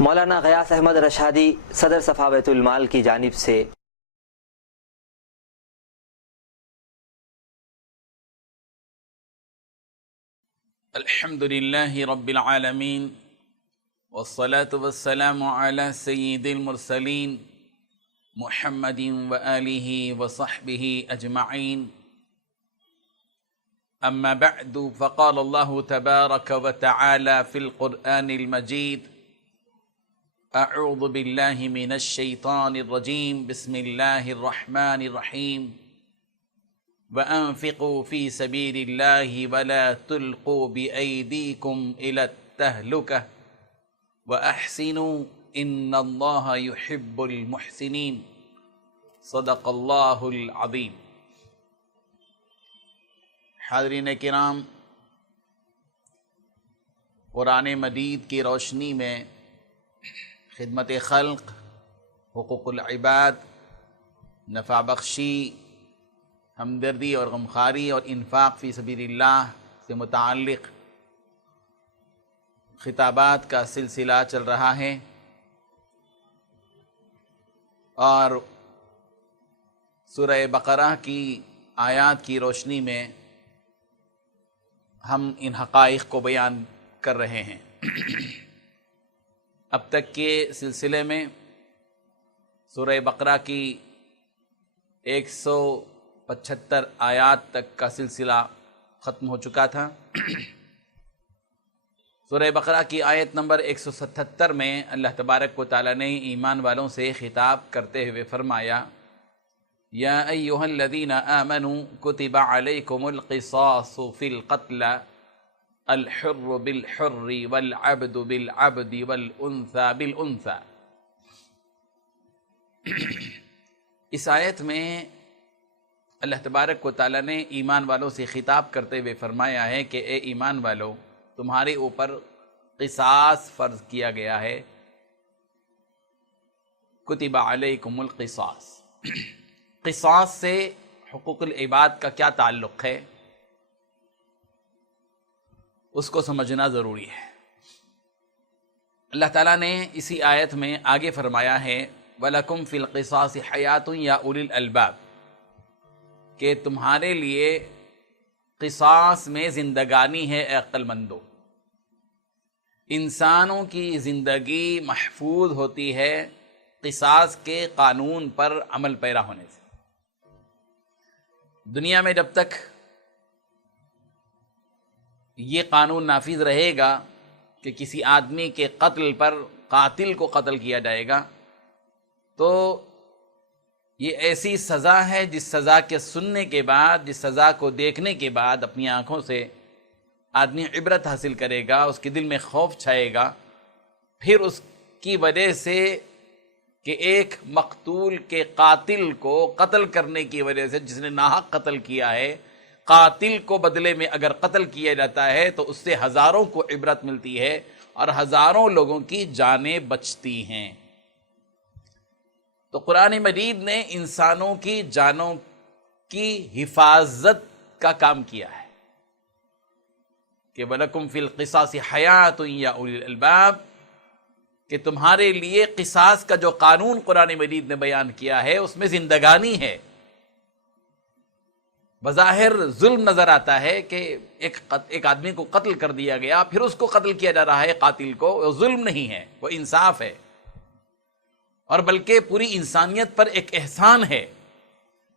مولانا غیاث احمد رشادی صدر صفا بیت المال کی جانب سے الحمد لله رب العالمين والصلاة والسلام على سيد المرسلين محمد وآله وصحبه أجمعين. أما بعد، فقال الله تبارك وتعالى في القرآن المجيد: أعوذ بالله من الشيطان الرجيم، بسم الله الرحمن الرحيم. وأنفقوا في سبيل الله ولا تلقوا بأيديكم إلى التهلكة وأحسنوا إن الله يحب المحسنين. صدق اللہ العظیم. حاضرین کرام، قرآن مجید کی روشنی میں خدمت خلق، حقوق العباد، نفع بخشی، ہمدردی اور غمخواری اور انفاق فی سبیل اللہ سے متعلق خطابات کا سلسلہ چل رہا ہے، اور سورہ بقرہ کی آیات کی روشنی میں ہم ان حقائق کو بیان کر رہے ہیں. اب تک کے سلسلے میں سورہ بقرہ کی 175 آیات تک کا سلسلہ ختم ہو چکا تھا. سورہ بقرہ کی آیت نمبر 177 میں اللہ تبارک و تعالی نے ایمان والوں سے خطاب کرتے ہوئے فرمایا: یا ایھا الذین آمنوا کتب علیکم القصاص فی القتل الحر بالحر والعبد بالعبد والانثى بالانثى. اس آیت میں اللہ تبارک و تعالی نے ایمان والوں سے خطاب کرتے ہوئے فرمایا ہے کہ اے ایمان والو، تمہارے اوپر قصاص فرض کیا گیا ہے. کتب علیکم القصاص. قصاص سے حقوق العباد کا کیا تعلق ہے، اس کو سمجھنا ضروری ہے. اللہ تعالیٰ نے اسی آیت میں آگے فرمایا ہے: وَلَكُمْ فِي الْقِصَاصِ حَيَاتٌ يَا أُولِي الْأَلْبَابِ، کہ تمہارے لیے قصاص میں زندگانی ہے اے عقل مندو. انسانوں کی زندگی محفوظ ہوتی ہے قصاص کے قانون پر عمل پیرا ہونے سے. دنیا میں جب تک یہ قانون نافذ رہے گا کہ کسی آدمی کے قتل پر قاتل کو قتل کیا جائے گا، تو یہ ایسی سزا ہے جس سزا کے سننے کے بعد، جس سزا کو دیکھنے کے بعد اپنی آنکھوں سے آدمی عبرت حاصل کرے گا، اس کے دل میں خوف چھائے گا. پھر اس کی وجہ سے کہ ایک مقتول کے قاتل کو قتل کرنے کی وجہ سے، جس نے ناحق قتل کیا ہے، قاتل کو بدلے میں اگر قتل کیا جاتا ہے تو اس سے ہزاروں کو عبرت ملتی ہے اور ہزاروں لوگوں کی جانیں بچتی ہیں. تو قرآن مجید نے انسانوں کی جانوں کی حفاظت کا کام کیا ہے کہ وَلَكُمْ فِي الْقِصَاصِ حَيَاتٌ يَا أُولِي الْأَلْبَابِ، کہ تمہارے لیے قصاص کا جو قانون قرآن مجید نے بیان کیا ہے اس میں زندگانی ہے. بظاہر ظلم نظر آتا ہے کہ ایک آدمی کو قتل کر دیا گیا، پھر اس کو قتل کیا جا رہا ہے قاتل کو. وہ ظلم نہیں ہے، وہ انصاف ہے، اور بلکہ پوری انسانیت پر ایک احسان ہے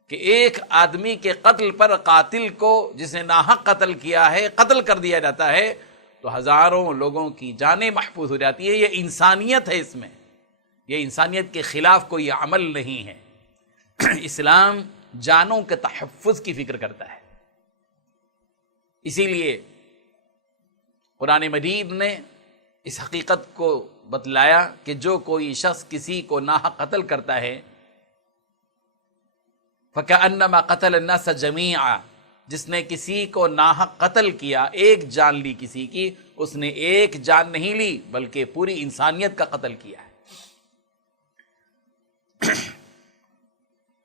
کہ ایک آدمی کے قتل پر قاتل کو، جس نے ناحق قتل کیا ہے، قتل کر دیا جاتا ہے تو ہزاروں لوگوں کی جانیں محفوظ ہو جاتی ہے. یہ انسانیت ہے، اس میں یہ انسانیت کے خلاف کوئی عمل نہیں ہے. اسلام جانوں کے تحفظ کی فکر کرتا ہے. اسی لیے قرآن مجید نے اس حقیقت کو بتلایا کہ جو کوئی شخص کسی کو ناحق قتل کرتا ہے، فَكَأَنَّمَا قَتَلَ النَّاسَ جَمِيعًا، جس نے کسی کو ناحق قتل کیا، ایک جان لی کسی کی، اس نے ایک جان نہیں لی بلکہ پوری انسانیت کا قتل کیا ہے.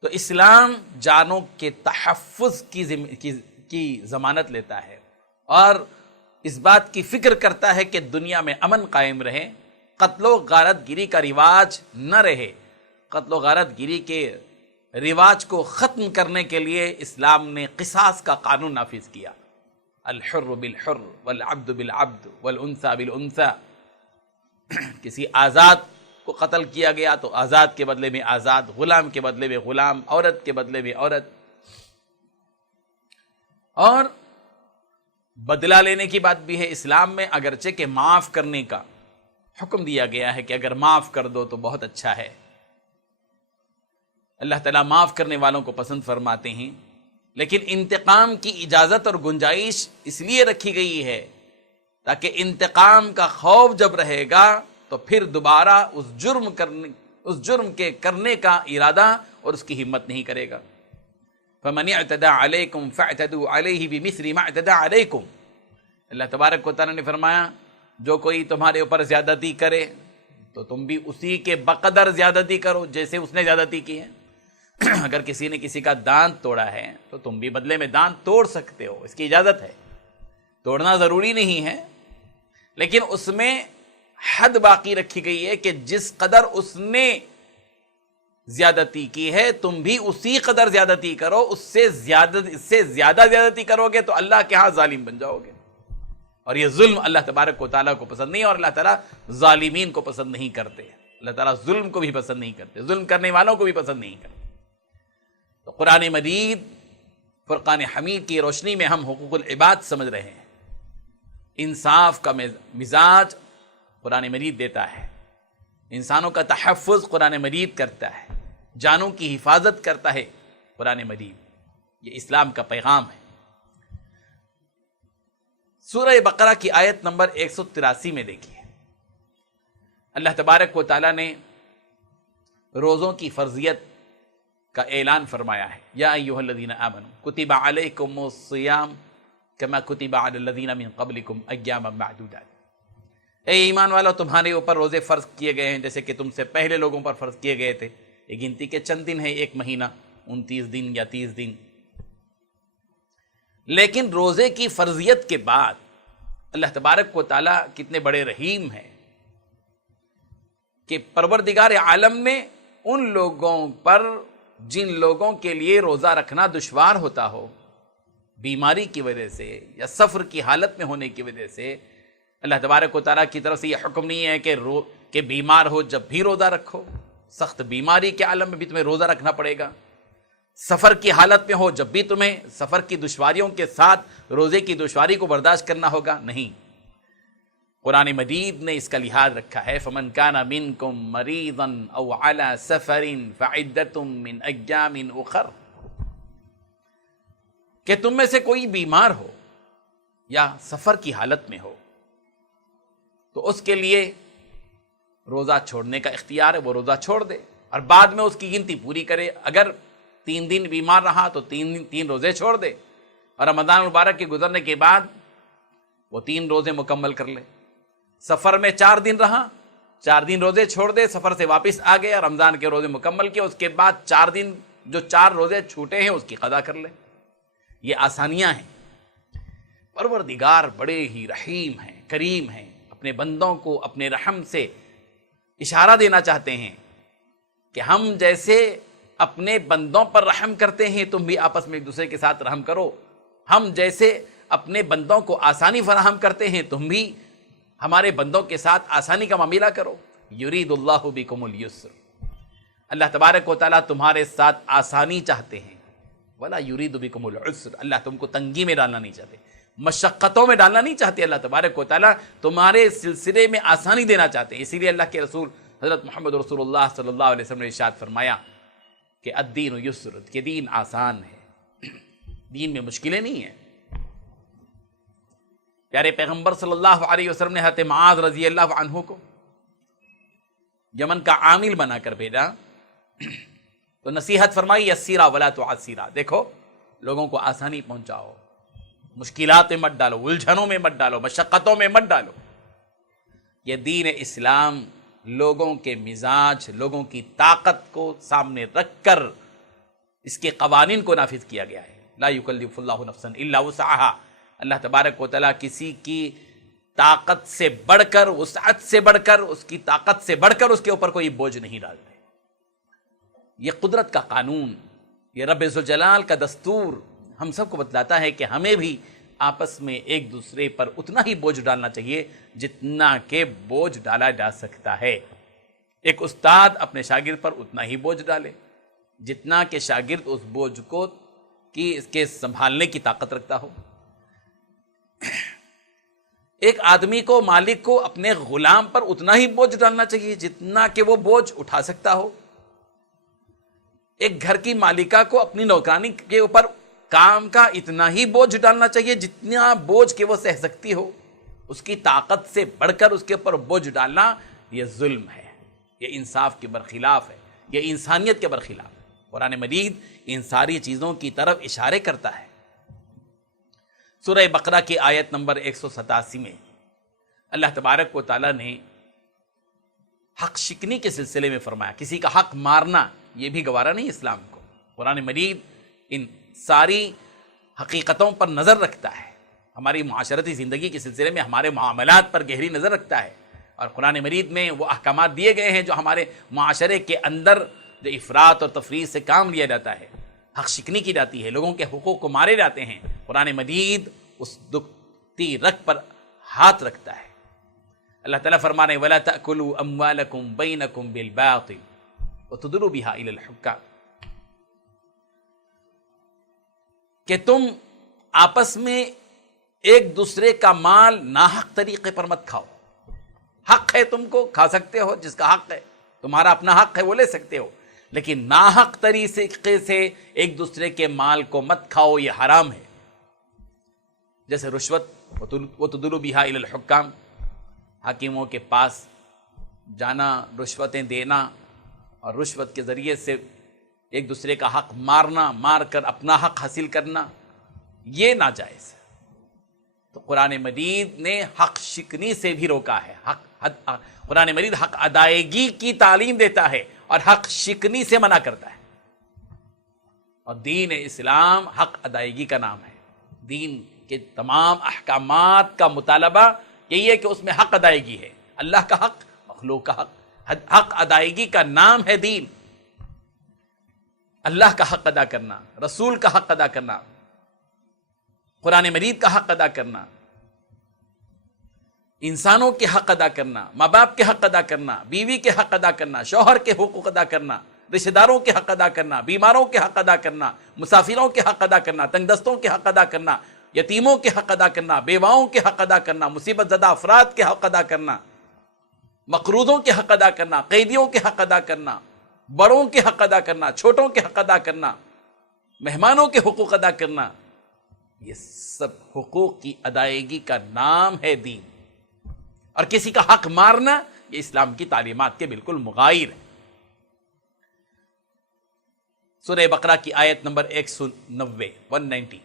تو اسلام جانوں کے تحفظ کی ضمانت لیتا ہے اور اس بات کی فکر کرتا ہے کہ دنیا میں امن قائم رہے، قتل و غارت گیری کا رواج نہ رہے، قتل و غارت گیری کے رواج کو ختم کرنے کے لیے اسلام نے قصاص کا قانون نافذ کیا، الحر بالحر والعبد بالعبد والانثى بالانثى۔ کسی آزاد کو قتل کیا گیا تو آزاد کے بدلے میں آزاد، غلام کے بدلے میں غلام، عورت کے بدلے میں عورت۔ اور بدلہ لینے کی بات بھی ہے اسلام میں، اگرچہ کہ معاف کرنے کا حکم دیا گیا ہے کہ اگر معاف کر دو تو بہت اچھا ہے۔ اللہ تعالیٰ معاف کرنے والوں کو پسند فرماتے ہیں، لیکن انتقام کی اجازت اور گنجائش اس لیے رکھی گئی ہے تاکہ انتقام کا خوف جب رہے گا تو پھر دوبارہ اس جرم کے کرنے کا ارادہ اور اس کی ہمت نہیں کرے گا۔ فَمَنِ اعْتَدَى عَلَيْكُمْ فَاعْتَدُوا عَلَيْهِ بِمِثْلِ مَا اعْتَدَى عَلَيْكُمْ۔ اللہ تبارک و تعالیٰ نے فرمایا جو کوئی تمہارے اوپر زیادتی کرے تو تم بھی اسی کے بقدر زیادتی کرو جیسے اس نے زیادتی کی ہے۔ اگر کسی نے کسی کا دانت توڑا ہے تو تم بھی بدلے میں دانت توڑ سکتے ہو، اس کی اجازت ہے، توڑنا ضروری نہیں ہے، لیکن اس میں حد باقی رکھی گئی ہے کہ جس قدر اس نے زیادتی کی ہے تم بھی اسی قدر زیادتی کرو، اس سے زیادہ زیادتی کرو گے تو اللہ کے ہاں ظالم بن جاؤ گے، اور یہ ظلم اللہ تبارک و تعالیٰ کو پسند نہیں، اور اللہ تعالیٰ ظالمین کو پسند نہیں کرتے، اللہ تعالیٰ ظلم کو بھی پسند نہیں کرتے، ظلم کرنے والوں کو بھی پسند نہیں کرتے۔ تو قرآن مجید فرقان حمید کی روشنی میں ہم حقوق العباد سمجھ رہے ہیں، انصاف کا مزاج قرآن مجید دیتا ہے، انسانوں کا تحفظ قرآن مجید کرتا ہے، جانوں کی حفاظت کرتا ہے قرآن مجید، یہ اسلام کا پیغام ہے۔ سورہ بقرہ کی آیت نمبر 183 میں دیکھیے، اللہ تبارک و تعالیٰ نے روزوں کی فرضیت کا اعلان فرمایا ہے، یا ایھا الذین آمنوا کتب علیکم الصیام کما کتب علی الذین من قبلکم ایاما معدودات۔ اے ایمان والو، تمہارے اوپر روزے فرض کیے گئے ہیں جیسے کہ تم سے پہلے لوگوں پر فرض کیے گئے تھے، یہ گنتی کے چند دن ہیں، ایک مہینہ 29 دن یا 30 دن۔ لیکن روزے کی فرضیت کے بعد اللہ تبارک و تعالیٰ کتنے بڑے رحیم ہیں کہ پروردگار عالم نے ان لوگوں پر جن لوگوں کے لیے روزہ رکھنا دشوار ہوتا ہو، بیماری کی وجہ سے یا سفر کی حالت میں ہونے کی وجہ سے، اللہ تبارک و تعالیٰ کی طرف سے یہ حکم نہیں ہے کہ بیمار ہو جب بھی روزہ رکھو، سخت بیماری کے عالم میں بھی تمہیں روزہ رکھنا پڑے گا، سفر کی حالت میں ہو جب بھی تمہیں سفر کی دشواریوں کے ساتھ روزے کی دشواری کو برداشت کرنا ہوگا، نہیں۔ قرآن مجید نے اس کا لحاظ رکھا ہے، فَمَنْ كَانَ مِنْكُمْ مَرِيضًا أَوْ عَلَى سَفَرٍ فَعِدَّةٌ مِّنْ أَيَّامٍ أُخَرَ، کہ تم میں سے کوئی بیمار ہو یا سفر کی حالت میں ہو تو اس کے لیے روزہ چھوڑنے کا اختیار ہے، وہ روزہ چھوڑ دے اور بعد میں اس کی گنتی پوری کرے۔ اگر 3 دن بیمار رہا تو 3 روزے چھوڑ دے، اور رمضان مبارک کے گزرنے کے بعد وہ 3 روزے مکمل کر لے۔ سفر میں 4 دن رہا، 4 دن روزے چھوڑ دے، سفر سے واپس آ گیا، رمضان کے روزے مکمل کیے، اس کے بعد 4 دن جو 4 روزے چھوٹے ہیں اس کی قضا کر لے۔ یہ آسانیاں ہیں۔ پروردگار بڑے ہی رحیم ہیں، کریم ہیں، اپنے بندوں کو اپنے رحم سے اشارہ دینا چاہتے ہیں کہ ہم جیسے اپنے بندوں پر رحم کرتے ہیں تم بھی آپس میں ایک دوسرے کے ساتھ رحم کرو، ہم جیسے اپنے بندوں کو آسانی فراہم کرتے ہیں تم بھی ہمارے بندوں کے ساتھ آسانی کا معاملہ کرو۔ یرید اللہ بکم الیسر، اللہ تبارک و تعالیٰ تمہارے ساتھ آسانی چاہتے ہیں، ولا یرید بکم العسر، اللہ تم کو تنگی میں ڈالنا نہیں چاہتے، مشقتوں میں ڈالنا نہیں چاہتے، اللہ تبارک و تعالیٰ تمہارے سلسلے میں آسانی دینا چاہتے ہیں۔ اسی لیے اللہ کے رسول حضرت محمد رسول اللہ صلی اللہ علیہ وسلم نے ارشاد فرمایا کہ الدین یسر، کہ دین آسان ہے، دین میں مشکلیں نہیں ہیں۔ پیارے پیغمبر صلی اللہ علیہ وسلم نے حضرت معاذ رضی اللہ عنہ کو یمن کا عامل بنا کر بھیجا تو نصیحت فرمائی، یسیرا ولا تعسیرا، دیکھو لوگوں کو آسانی پہنچاؤ، مشکلات میں مت ڈالو، الجھنوں میں مت ڈالو، مشقتوں میں مت ڈالو۔ یہ دین اسلام لوگوں کے مزاج، لوگوں کی طاقت کو سامنے رکھ کر اس کے قوانین کو نافذ کیا گیا ہے۔ لا یکلف اللہ نفسا الا وسعها، اللہ تبارک و تعالیٰ کسی کی طاقت سے بڑھ کر، وسعت سے بڑھ کر، اس کی طاقت سے بڑھ کر اس کے اوپر کوئی بوجھ نہیں ڈالتے۔ یہ قدرت کا قانون، یہ رب ذوالجلال کا دستور ہم سب کو بتلاتا ہے کہ ہمیں بھی آپس میں ایک دوسرے پر اتنا ہی بوجھ ڈالنا چاہیے جتنا کہ بوجھ ڈالا جا سکتا ہے۔ ایک استاد اپنے شاگرد پر اتنا ہی بوجھ ڈالے جتنا کہ شاگرد اس بوجھ کو اس کے سنبھالنے کی طاقت رکھتا ہو۔ ایک آدمی کو، مالک کو اپنے غلام پر اتنا ہی بوجھ ڈالنا چاہیے جتنا کہ وہ بوجھ اٹھا سکتا ہو۔ ایک گھر کی مالکہ کو اپنی نوکرانی کے اوپر کام کا اتنا ہی بوجھ ڈالنا چاہیے جتنا بوجھ کہ وہ سہ سکتی ہو۔ اس کی طاقت سے بڑھ کر اس کے اوپر بوجھ ڈالنا یہ ظلم ہے، یہ انصاف کے برخلاف ہے، یہ انسانیت کے برخلاف ہے۔ قرآن مجید ان ساری چیزوں کی طرف اشارے کرتا ہے۔ سورہ بقرہ کی آیت نمبر 187 میں اللہ تبارک و تعالیٰ نے حق شکنی کے سلسلے میں فرمایا، کسی کا حق مارنا یہ بھی گوارا نہیں اسلام کو۔ قرآن مجید ان ساری حقیقتوں پر نظر رکھتا ہے، ہماری معاشرتی زندگی کے سلسلے میں ہمارے معاملات پر گہری نظر رکھتا ہے، اور قرآن مجید میں وہ احکامات دیے گئے ہیں جو ہمارے معاشرے کے اندر جو افراط اور تفریط سے کام لیا جاتا ہے، حق شکنی کی جاتی ہے، لوگوں کے حقوق کو مارے جاتے ہیں۔ قرآن مجید اس دکھتی رگ پر ہاتھ رکھتا ہے۔ اللہ تعالیٰ فرمانے وَلَا تَأْكُلُوا أَمْوَالَكُمْ بَيْنَكُمْ بِالْبَاطِلِ وَتُدْلُوا بِهَا إِلَى الْحُكَّامِ، کہ تم آپس میں ایک دوسرے کا مال ناحق طریقے پر مت کھاؤ۔ حق ہے تم کو کھا سکتے ہو، جس کا حق ہے، تمہارا اپنا حق ہے وہ لے سکتے ہو، لیکن ناحق طریقے سے ایک دوسرے کے مال کو مت کھاؤ، یہ حرام ہے۔ جیسے رشوت، وَتُدْلُوا بِهَا إِلَى الْحُكَّامِ، حاکموں کے پاس جانا، رشوتیں دینا اور رشوت کے ذریعے سے ایک دوسرے کا حق مارنا، مار کر اپنا حق حاصل کرنا، یہ ناجائز ہے۔ تو قرآن مجید نے حق شکنی سے بھی روکا ہے۔ قرآن مجید حق ادائیگی کی تعلیم دیتا ہے اور حق شکنی سے منع کرتا ہے، اور دین اسلام حق ادائیگی کا نام ہے۔ دین کے تمام احکامات کا مطالبہ یہی ہے کہ اس میں حق ادائیگی ہے، اللہ کا حق، مخلوق کا حق۔ حق ادائیگی کا نام ہے دین، اللہ کا حق ادا کرنا، رسول کا حق ادا کرنا، قرآن مجید کا حق ادا کرنا، انسانوں کے حق ادا کرنا، ماں باپ کے حق ادا کرنا، بیوی کے حق ادا کرنا، شوہر کے حقوق ادا کرنا، رشتہ داروں کے حق ادا کرنا، بیماروں کے حق ادا کرنا، مسافروں کے حق ادا کرنا، تنگ دستوں کے حق ادا کرنا، یتیموں کے حق ادا کرنا، بیواؤں کے حق ادا کرنا، مصیبت زدہ افراد کے حق ادا کرنا، مقروضوں کے حق ادا کرنا، قیدیوں کے حق ادا کرنا، بڑوں کے حق ادا کرنا، چھوٹوں کے حق ادا کرنا، مہمانوں کے حقوق ادا کرنا، یہ سب حقوق کی ادائیگی کا نام ہے دین۔ اور کسی کا حق مارنا یہ اسلام کی تعلیمات کے بالکل مغایر ہے۔ سورہ بقرہ کی آیت نمبر 190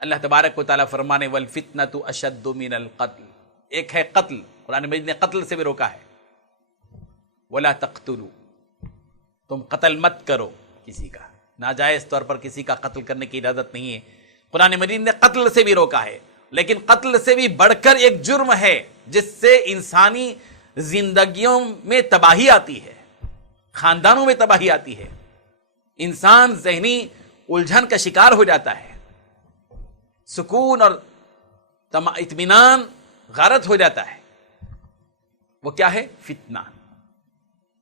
اللہ تبارک و تعالیٰ فرمانے وَالْفِتْنَةُ أَشَدُّ مِنَ الْقَتْلِ، ایک ہے قتل، قرآن مجید نے قتل سے بھی روکا ہے۔ وَلَا تَقْتُلُوا، تم قتل مت کرو کسی کا، ناجائز طور پر کسی کا قتل کرنے کی اجازت نہیں ہے۔ قرآن مجید نے قتل سے بھی روکا ہے، لیکن قتل سے بھی بڑھ کر ایک جرم ہے جس سے انسانی زندگیوں میں تباہی آتی ہے، خاندانوں میں تباہی آتی ہے، انسان ذہنی الجھن کا شکار ہو جاتا ہے، سکون اور اطمینان غارت ہو جاتا ہے۔ وہ کیا ہے؟ فتنہ۔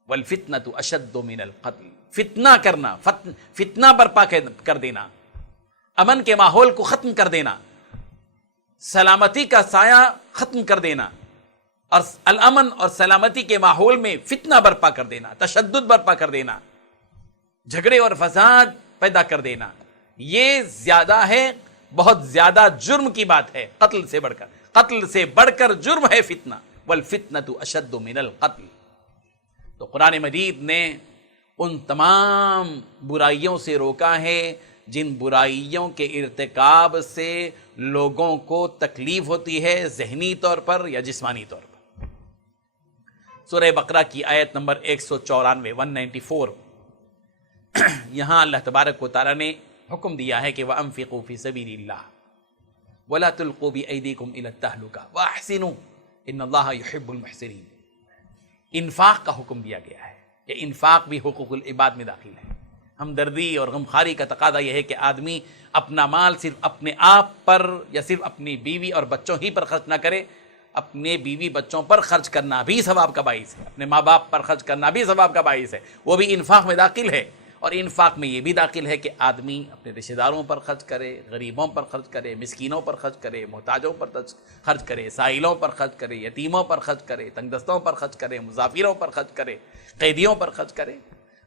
وَالْفِتْنَةُ أَشَدُّ مِنَ الْقَتْلِ، فتنہ کرنا، فتنہ برپا کر دینا، امن کے ماحول کو ختم کر دینا، سلامتی کا سایہ ختم کر دینا، اور الامن اور سلامتی کے ماحول میں فتنہ برپا کر دینا، تشدد برپا کر دینا، جھگڑے اور فساد پیدا کر دینا، یہ زیادہ ہے، بہت زیادہ جرم کی بات ہے قتل سے بڑھ کر۔ قتل سے بڑھ کر جرم ہے فتنہ، وَالْفِتْنَةُ أَشَدُّ مِنَ الْقَتْلِ۔ تو قرآن مجید نے ان تمام برائیوں سے روکا ہے جن برائیوں کے ارتکاب سے لوگوں کو تکلیف ہوتی ہے، ذہنی طور پر یا جسمانی طور پر۔ سورہ بقرہ کی آیت نمبر 194 یہاں اللہ تبارک و تعالیٰ نے حکم دیا ہے کہ وَأَنفِقُوا فِي سَبِيلِ اللَّهِ، وَلَا تُلْقُوا بِأَيْدِيكُمْ إِلَى التَّهْلُكَةِ وَأَحْسِنُوا إِنَّ اللَّهَ يُحِبُّ الْمُحْسِنِينَ۔ انفاق کا حکم دیا گیا ہے کہ انفاق بھی حقوق العباد میں داخل ہے۔ ہمدردی اور غمخواری کا تقاضا یہ ہے کہ آدمی اپنا مال صرف اپنے آپ پر یا صرف اپنی بیوی اور بچوں ہی پر خرچ نہ کرے، اپنے بیوی بچوں پر خرچ کرنا بھی ثواب کا باعث ہے، اپنے ماں باپ پر خرچ کرنا بھی ثواب کا باعث ہے، وہ بھی انفاق میں داخل ہے۔ اور انفاق میں یہ بھی داخل ہے کہ آدمی اپنے رشتہ داروں پر خرچ کرے، غریبوں پر خرچ کرے، مسکینوں پر خرچ کرے، محتاجوں پر خرچ کرے، سائلوں پر خرچ کرے، یتیموں پر خرچ کرے، تنگ دستوں پر خرچ کرے، مسافروں پر خرچ کرے، قیدیوں پر خرچ کرے۔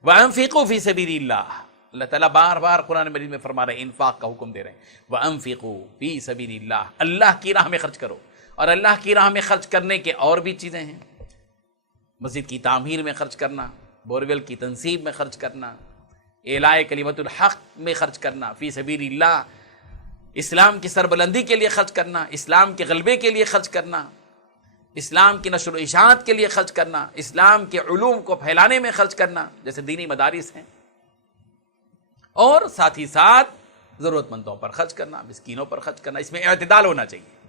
وَأَنفِقُوا فِي سَبِيلِ اللَّهِ، اللہ تعالیٰ بار بار قرآن مجید میں فرما رہے ہیں، انفاق کا حکم دے رہے ہیں۔ وَأَنفِقُوا فِي سَبِيلِ اللَّهِ، اللہ کی راہ میں خرچ کرو۔ اور اللہ کی راہ میں خرچ کرنے کے اور بھی چیزیں ہیں، مسجد کی تعمیر میں خرچ کرنا، بورویل کی تنصیب میں خرچ کرنا، اعلاء کلمت الحق میں خرچ کرنا، فی سبیل اللہ اسلام کی سربلندی کے لیے خرچ کرنا، اسلام کے غلبے کے لیے خرچ کرنا، اسلام کی نشر و اشاعت کے لیے خرچ کرنا، اسلام کے علوم کو پھیلانے میں خرچ کرنا، جیسے دینی مدارس ہیں، اور ساتھ ہی ساتھ ضرورت مندوں پر خرچ کرنا، مسکینوں پر خرچ کرنا۔ اس میں اعتدال ہونا چاہیے،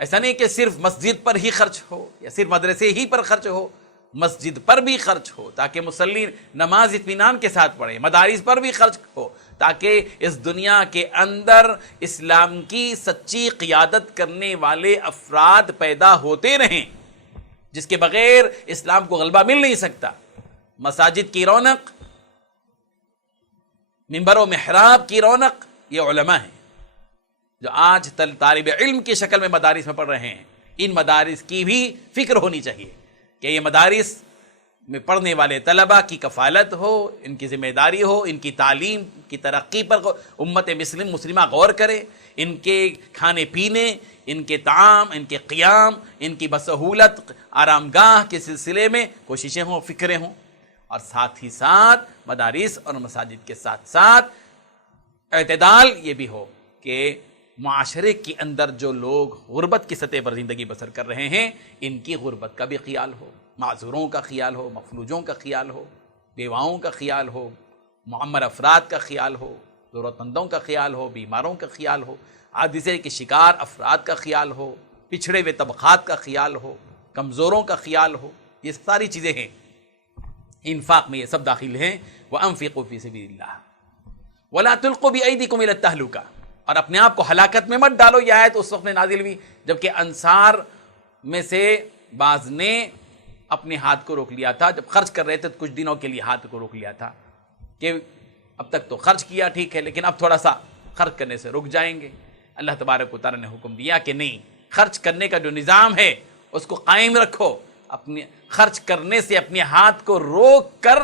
ایسا نہیں کہ صرف مسجد پر ہی خرچ ہو یا صرف مدرسے ہی پر خرچ ہو، مسجد پر بھی خرچ ہو تاکہ مصلی نماز اطمینان کے ساتھ پڑھیں، مدارس پر بھی خرچ ہو تاکہ اس دنیا کے اندر اسلام کی سچی قیادت کرنے والے افراد پیدا ہوتے رہیں، جس کے بغیر اسلام کو غلبہ مل نہیں سکتا۔ مساجد کی رونق، منبر و محراب کی رونق یہ علماء ہیں، جو آج طالب علم کی شکل میں مدارس میں پڑھ رہے ہیں۔ ان مدارس کی بھی فکر ہونی چاہیے کہ یہ مدارس میں پڑھنے والے طلباء کی کفالت ہو، ان کی ذمہ داری ہو، ان کی تعلیم کی ترقی پر امت مسلمہ غور کرے، ان کے کھانے پینے، ان کے طعام، ان کے قیام، ان کی بسہولت آرام گاہ کے سلسلے میں کوششیں ہوں، فکریں ہوں، اور ساتھ ہی ساتھ مدارس اور مساجد کے ساتھ ساتھ اعتدال یہ بھی ہو کہ معاشرے کے اندر جو لوگ غربت کی سطح پر زندگی بسر کر رہے ہیں، ان کی غربت کا بھی خیال ہو، معذوروں کا خیال ہو، مفلوجوں کا خیال ہو، بیواؤں کا خیال ہو، معمر افراد کا خیال ہو، ضرورت مندوں کا خیال ہو، بیماروں کا خیال ہو، حادثے کے شکار افراد کا خیال ہو، پچھڑے ہوئے طبقات کا خیال ہو، کمزوروں کا خیال ہو۔ یہ ساری چیزیں ہیں، انفاق میں یہ سب داخل ہیں۔ وَأَنفِقُوا فِي سَبِيلِ اللَّهِ وَلَا تُلْقُوا بِأَيْدِيكُمْ إِلَى التَّهْلُكَةِ، اور اپنے آپ کو ہلاکت میں مت ڈالو۔ یہ آیت اس وقت میں نازل ہوئی جبکہ انصار میں سے بعض نے اپنے ہاتھ کو روک لیا تھا، جب خرچ کر رہے تھے تو کچھ دنوں کے لیے ہاتھ کو روک لیا تھا کہ اب تک تو خرچ کیا ٹھیک ہے، لیکن اب تھوڑا سا خرچ کرنے سے رک جائیں گے۔ اللہ تبارک و تعالیٰ نے حکم دیا کہ نہیں، خرچ کرنے کا جو نظام ہے اس کو قائم رکھو، اپنے خرچ کرنے سے اپنے ہاتھ کو روک کر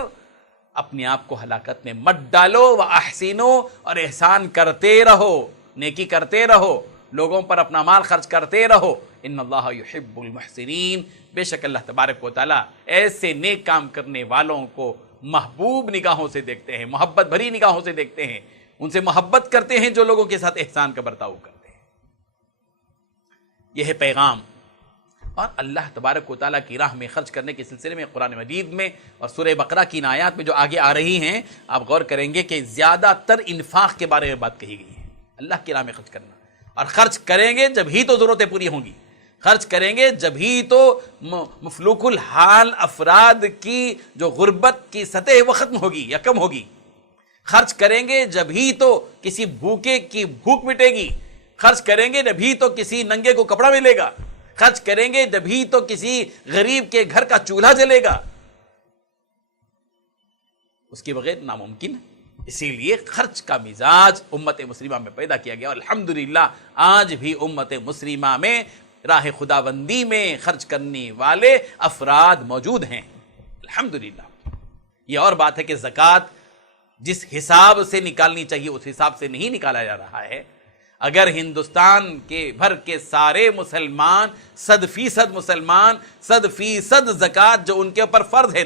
اپنے آپ کو ہلاکت میں مت ڈالو۔ وَأَحْسِنُوا، اور احسان کرتے رہو، نیکی کرتے رہو، لوگوں پر اپنا مال خرچ کرتے رہو۔ ان اللہ یحب المحسنین، بے شک اللہ تبارک و تعالیٰ ایسے نیک کام کرنے والوں کو محبوب نگاہوں سے دیکھتے ہیں، محبت بھری نگاہوں سے دیکھتے ہیں، ان سے محبت کرتے ہیں جو لوگوں کے ساتھ احسان کا برتاؤ کرتے ہیں۔ یہ ہے پیغام۔ اور اللہ تبارک و تعالیٰ کی راہ میں خرچ کرنے کے سلسلے میں قرآن مجید میں اور سورہ بقرہ کی ان آیات میں جو آگے آ رہی ہیں، آپ غور کریں گے کہ زیادہ تر انفاق کے بارے میں بات کہی گئی ہے، اللہ کی راہ میں خرچ کرنا۔ اور خرچ کریں گے جب ہی تو ضرورتیں پوری ہوں گی، خرچ کریں گے جب ہی تو مفلوک الحال افراد کی جو غربت کی سطح وہ ختم ہوگی یا کم ہوگی، خرچ کریں گے جب ہی تو کسی بھوکے کی بھوک مٹے گی، خرچ کریں گے جب ہی تو کسی ننگے کو کپڑا ملے گا، خرچ کریں گے جب ہی تو کسی غریب کے گھر کا چولہا جلے گا، اس کے بغیر ناممکن ہے۔ اسی لیے خرچ کا مزاج امت مسلمہ میں پیدا کیا گیا، اور الحمدللہ آج بھی امت مسلمہ میں راہ خداوندی میں خرچ کرنے والے افراد موجود ہیں، الحمدللہ۔ یہ اور بات ہے کہ زکوٰۃ جس حساب سے نکالنی چاہیے اس حساب سے نہیں نکالا جا رہا ہے۔ اگر ہندوستان کے بھر کے سارے مسلمان 100% مسلمان 100% زکوٰۃ جو ان کے اوپر فرض ہے،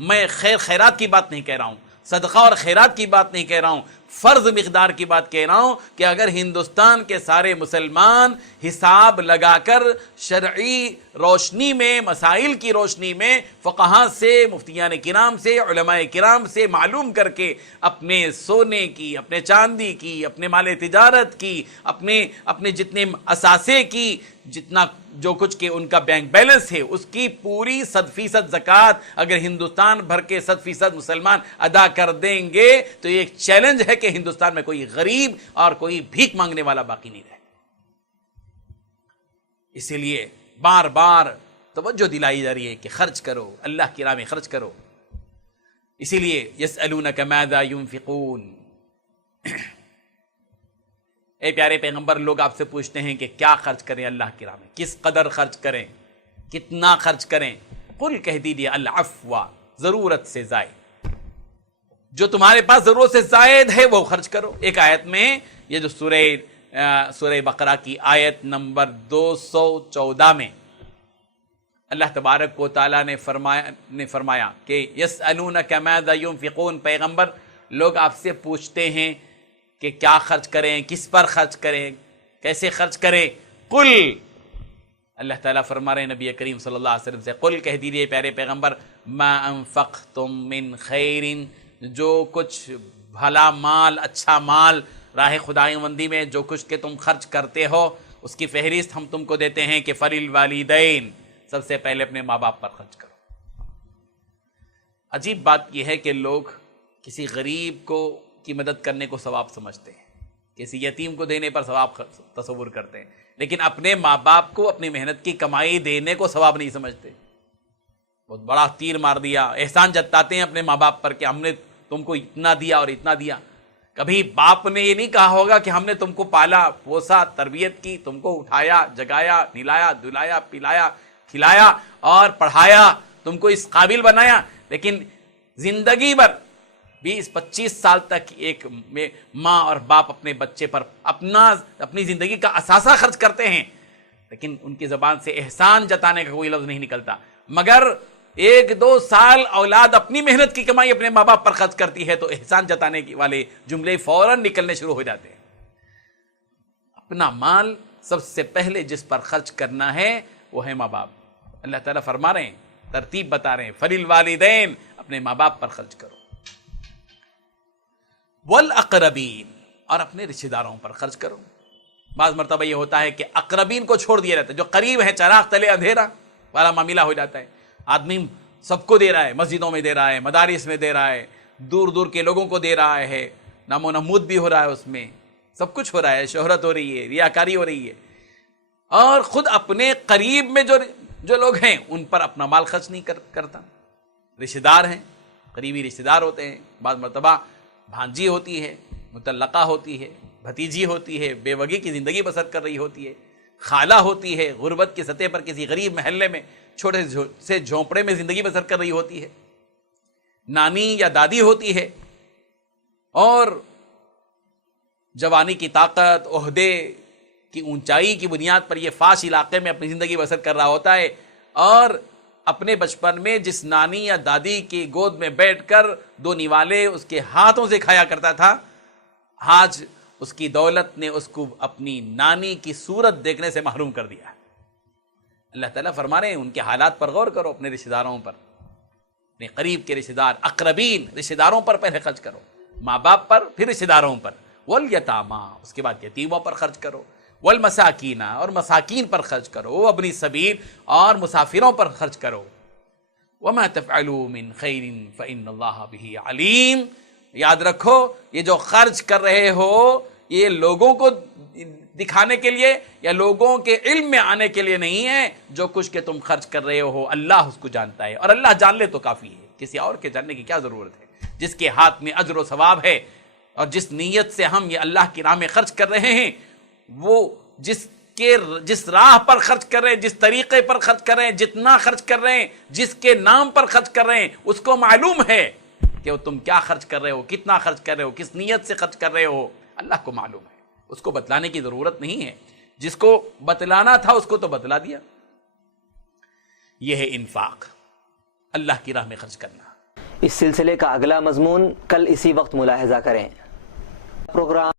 میں خیرات کی بات نہیں کہہ رہا ہوں، صدقہ اور خیرات کی بات نہیں کہہ رہا ہوں، فرض مقدار کی بات کہہ رہا ہوں کہ اگر ہندوستان کے سارے مسلمان حساب لگا کر شرعی روشنی میں، مسائل کی روشنی میں، فقہاء سے، مفتیان کرام سے، علماء کرام سے معلوم کر کے اپنے سونے کی، اپنے چاندی کی، اپنے مال تجارت کی، اپنے جتنے اثاثے کی، جتنا جو کچھ کہ ان کا بینک بیلنس ہے، اس کی پوری 100% زکوٰۃ اگر ہندوستان بھر کے 100% مسلمان ادا کر دیں گے تو یہ ایک چیلنج ہے کہ ہندوستان میں کوئی غریب اور کوئی بھیک مانگنے والا باقی نہیں رہے. اسی لیے بار بار توجہ دلائی جا رہی ہے کہ خرچ کرو، اللہ کی راہ میں خرچ کرو. اسی لیے یسألونک ماذا ينفقون، اے پیارے پیغمبر، لوگ آپ سے پوچھتے ہیں کہ کیا خرچ کریں اللہ کی راہ میں، کس قدر خرچ کریں، کتنا خرچ کریں. قل کہہ دیجیے العفو، ضرورت سے زائد، جو تمہارے پاس ضرورت سے زائد ہے وہ خرچ کرو. ایک آیت میں، یہ جو سورہ بقرہ کی آیت نمبر 214 میں اللہ تبارک و تعالیٰ نے فرمایا کہ یسألونک ماذا ينفقون، پیغمبر لوگ آپ سے پوچھتے ہیں کہ کیا خرچ کریں، کس پر خرچ کریں، کیسے خرچ کریں. قل، اللہ تعالیٰ فرما رہے ہیں نبی کریم صلی اللہ علیہ وسلم سے، قل کہہ دیجیے پیارے پیغمبر، ما انفقتم من خیر، جو کچھ بھلا مال، اچھا مال راہ خداوندی میں جو کچھ کہ تم خرچ کرتے ہو، اس کی فہرست ہم تم کو دیتے ہیں کہ فللوالدین، سب سے پہلے اپنے ماں باپ پر خرچ کرو. عجیب بات یہ ہے کہ لوگ کسی غریب کی مدد کرنے کو ثواب سمجھتے ہیں، کسی یتیم کو دینے پر ثواب تصور کرتے ہیں، لیکن اپنے ماں باپ کو اپنی محنت کی کمائی دینے کو ثواب نہیں سمجھتے. بہت بڑا تیر مار دیا، احسان جتاتے ہیں اپنے ماں باپ پر کہ ہم نے تم کو اتنا دیا اور اتنا دیا. کبھی باپ نے یہ نہیں کہا ہوگا کہ ہم نے تم کو پالا پوسا، تربیت کی، تم کو اٹھایا، جگایا، نلایا، دلایا، پلایا، کھلایا اور پڑھایا، تم کو اس قابل بنایا. لیکن زندگی بھر 20-25 سال تک ایک ماں اور باپ اپنے بچے پر اپنی زندگی کا اثاثہ خرچ کرتے ہیں، لیکن ان کی زبان سے احسان جتانے کا کوئی لفظ نہیں نکلتا. مگر 1-2 سال اولاد اپنی محنت کی کمائی اپنے ماں باپ پر خرچ کرتی ہے تو احسان جتانے والے جملے فوراً نکلنے شروع ہو جاتے ہیں. اپنا مال سب سے پہلے جس پر خرچ کرنا ہے وہ ہے ماں باپ. اللہ تعالیٰ فرما رہے ہیں، ترتیب بتا رہے ہیں، فللوالدین، اپنے ماں باپ پر خرچ کرو. والاقربین، اور اپنے رشتہ داروں پر خرچ کرو. بعض مرتبہ یہ ہوتا ہے کہ اقربین کو چھوڑ دیا جاتا ہے، جو قریب ہے، چراغ تلے اندھیرا والا معاملہ ہو جاتا ہے. آدمی سب کو دے رہا ہے، مسجدوں میں دے رہا ہے، مدارس میں دے رہا ہے، دور دور کے لوگوں کو دے رہا ہے، نام و نمود بھی ہو رہا ہے، اس میں سب کچھ ہو رہا ہے، شہرت ہو رہی ہے، ریاکاری ہو رہی ہے، اور خود اپنے قریب میں جو لوگ ہیں ان پر اپنا مال خرچ نہیں کرتا. رشتہ دار ہیں، قریبی رشتہ دار ہوتے ہیں، بعض مرتبہ بھانجی ہوتی ہے، متعلقہ ہوتی ہے، بھتیجی ہوتی ہے، بے وگی کی زندگی بسر کر رہی ہوتی ہے، خالہ ہوتی ہے، غربت کی سطح پر کسی غریب محلے میں چھوٹے سے جھونپڑے میں زندگی بسر کر رہی ہوتی ہے، نانی یا دادی ہوتی ہے، اور جوانی کی طاقت، عہدے کی اونچائی کی بنیاد پر یہ فاش علاقے میں اپنی زندگی بسر کر رہا ہوتا ہے، اور اپنے بچپن میں جس نانی یا دادی کی گود میں بیٹھ کر 2 نوالے اس کے ہاتھوں سے کھایا کرتا تھا، آج اس کی دولت نے اس کو اپنی نانی کی صورت دیکھنے سے محروم کر دیا. اللہ تعالیٰ فرما رہے ہیں ان کے حالات پر غور کرو، اپنے رشتہ داروں پر، اپنے قریب کے رشتہ دار، اقربین رشتہ داروں پر پہلے خرچ کرو، ماں باپ پر، پھر رشتہ داروں پر. والیتاما، اس کے بعد یتیموں پر خرچ کرو. والمساکین، اور مساکین پر خرچ کرو. ابن السبیل، اور مسافروں پر خرچ کرو. وما تفعلوا من خیر فإن اللہ بہ علیم. یاد رکھو یہ جو خرچ کر رہے ہو یہ لوگوں کو دکھانے کے لیے یا لوگوں کے علم میں آنے کے لیے نہیں ہے. جو کچھ کہ تم خرچ کر رہے ہو اللہ اس کو جانتا ہے، اور اللہ جان لے تو کافی ہے، کسی اور کے جاننے کی کیا ضرورت ہے. جس کے ہاتھ میں اجر و ثواب ہے اور جس نیت سے ہم یہ اللہ کی راہ میں خرچ کر رہے ہیں، وہ جس راہ پر خرچ کر رہے ہیں، جس طریقے پر خرچ کر رہے ہیں، جتنا خرچ کر رہے ہیں، جس کے نام پر خرچ کر رہے ہیں، اس کو معلوم ہے کہ وہ تم کیا خرچ کر رہے ہو، کتنا خرچ کر رہے ہو، کس نیت سے خرچ کر رہے ہو. اللہ کو معلوم ہے، اس کو بتلانے کی ضرورت نہیں ہے. جس کو بتلانا تھا اس کو تو بتلا دیا. یہ ہے انفاق، اللہ کی راہ میں خرچ کرنا. اس سلسلے کا اگلا مضمون کل اسی وقت ملاحظہ کریں. پروگرام